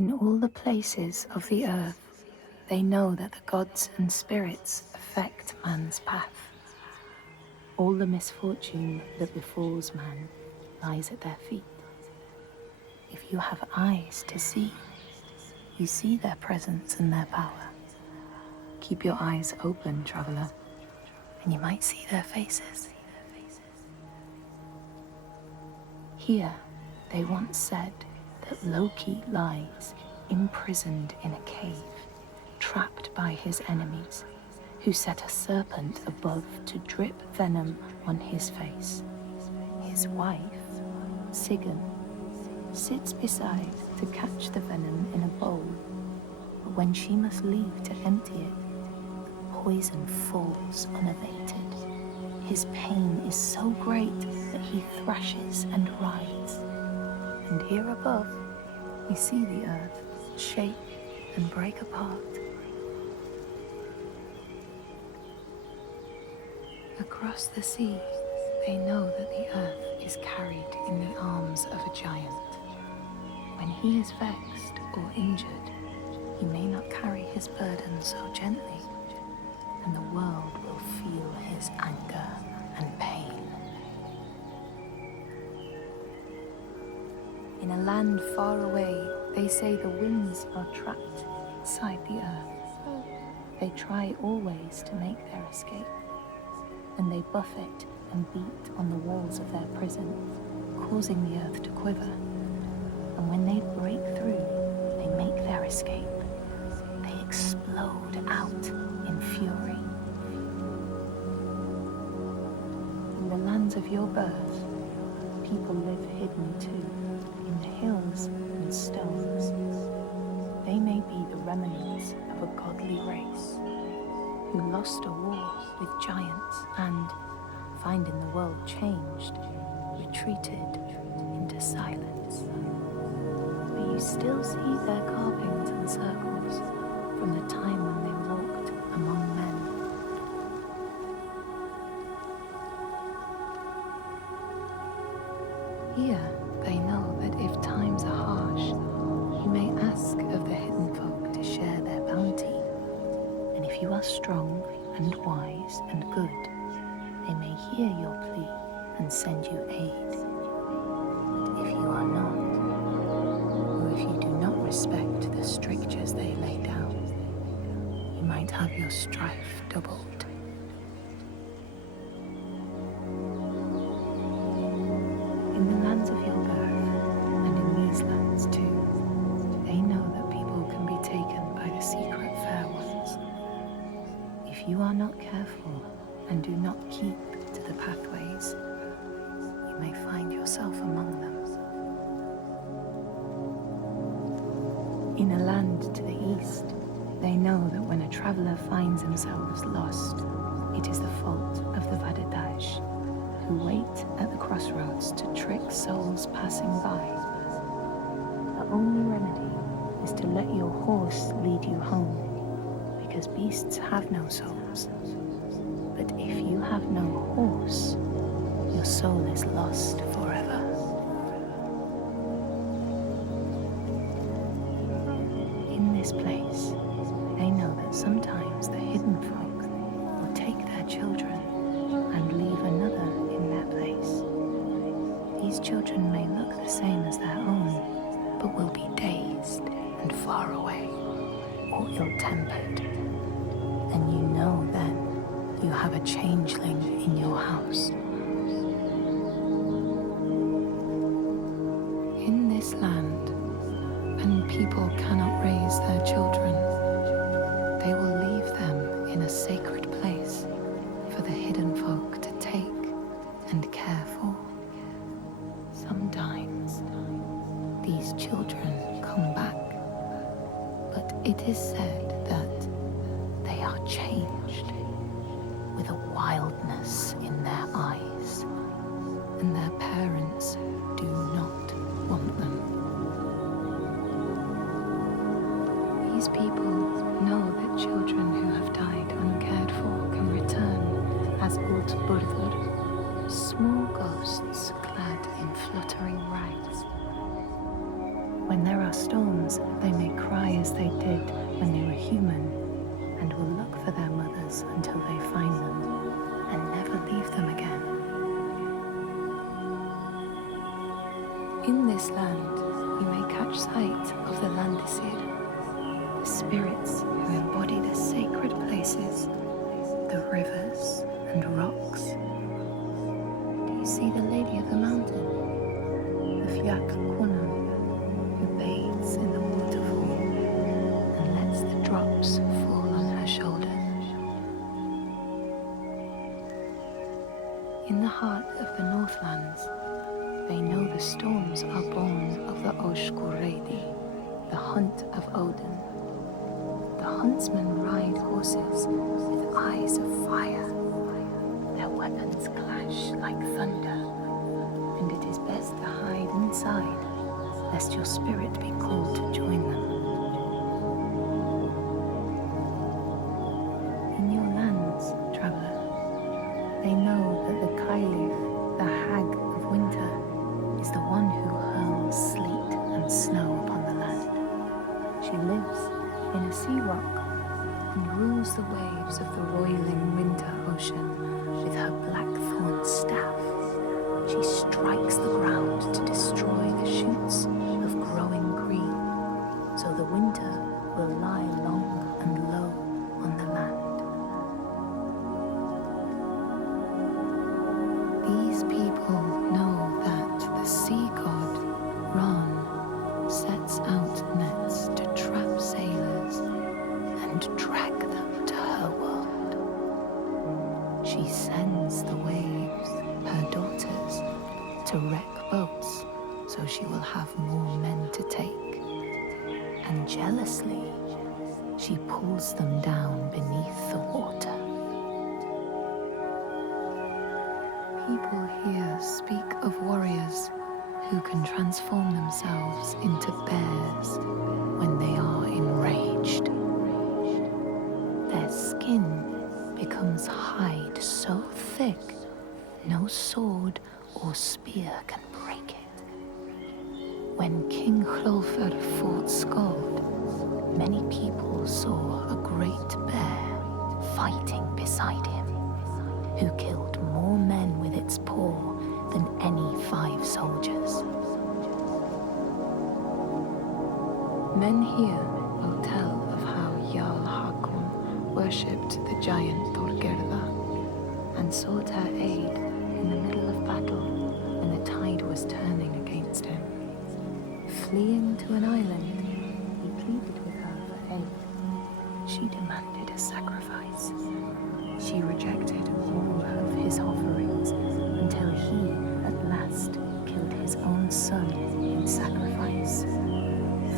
In all the places of the earth, they know that the gods and spirits affect man's path. All the misfortune that befalls man lies at their feet. If you have eyes to see, you see their presence and their power. Keep your eyes open, traveler, and you might see their faces. Here, they once said that Loki lies imprisoned in a cave, trapped by his enemies, who set a serpent above to drip venom on his face. His wife, Sigyn, sits beside to catch the venom in a bowl, but when she must leave to empty it, the poison falls unabated. His pain is so great that he thrashes and writhes. And here above, we see the earth shake and break apart. Across the sea, they know that the earth is carried in the arms of a giant. When he is vexed or injured, he may not carry his burden so gently, and the world will feel his anger and pain. In a land far away, they say the winds are trapped inside the earth. They try always to make their escape, and they buffet and beat on the walls of their prison, causing the earth to quiver. And when they break through, they make their escape. They explode out in fury. In the lands of your birth, people live hidden too, in the hills and stones. They may be the remnants of a godly race who lost a war with giants and, finding the world changed, retreated into silence. But you still see their carvings and circles from the time when they walked among men. Here, they know that if times are harsh, you may ask of the hidden folk to share their bounty. And if you are strong and wise and good, they may hear your plea and send you aid. But if you are not, or if you do not respect the strictures they lay down, you might have your strife doubled. In the lands of your birth, and in these lands too, they know that people can be taken by the secret fair ones. If you are not careful and do not keep to the pathways, you may find yourself among them. In a land to the east, they know that when a traveler finds themselves lost, it is the fault of the Vadadash, who wait at the crossroads to trick souls passing by. The only remedy is to let your horse lead you home, because beasts have no souls. But if you have no horse, your soul is lost forever. In this place, they know that sometimes the hidden folk will take their children and leave another in their place. These children may look the same as their own, but will be dazed and far away, or ill-tempered. And you know then you have a changeling in your house. In this land, when people cannot raise their children, they will leave them in a sacred place for the hidden folk to take and care for. Sometimes these children come back, but it is said that they are changed, with a wildness in their eyes, and their parents do not want them. These people know that children who have died uncared for can return as Ultburður, small ghosts clad in fluttering rags. When there are storms, they may cry as they did when they were human, and will look for their mothers until they find them, and never leave them again. In this land, you may catch sight of the Landisir, the spirits who embody the sacred places, the rivers and rocks. Do you see the Lady of the Mountain, the Fiat Kuna, who bathes in the waterfall and lets the drops fall on her shoulders? In the heart of the Northlands, they know the storms are born of the Oshkuredi, the hunt of Odin. The huntsmen ride horses with eyes of fire. Their weapons clash like thunder, and it is best to hide inside, lest your spirit be called to join them. In your lands, traveler, they know that the Kailif, the hag of winter, is the one who hurls sleet and snow upon the land. She lives in a sea rock and rules the waves of the roiling winter ocean with her blackthorn staff. She strikes the ground to destroy the shoots of growing green, so the winter will lie long and low on the land. These people know that the sea god, Ran, sets out nets to trap sailors and drag them to her world. She sends the waves, her daughters, to wreck boats so she will have more men to take. And jealously, she pulls them down beneath the water. People here speak of warriors who can transform themselves into bears when they are enraged. Their skin becomes hide so thick no sword or spear can break it. When King Hrolfr fought Skald, many people saw a great bear fighting beside him, who killed more men with its paw than any 5 soldiers. Men here will tell of how Jarl Hakon worshipped the giant Thorgerða and sought her aid in the middle of battle when the tide was turning against him. Fleeing to an island, he pleaded with her for aid. She demanded a sacrifice. She rejected all of his offerings until he, at last, killed his own son in sacrifice.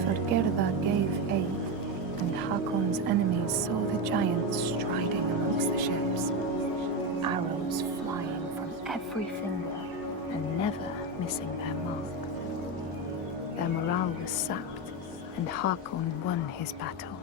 Thorgerða gave aid, and Hakon's enemies saw the giants striding amongst the ships, arrows flying from every finger and never missing their mark. Their morale was sapped, and Hakon won his battle.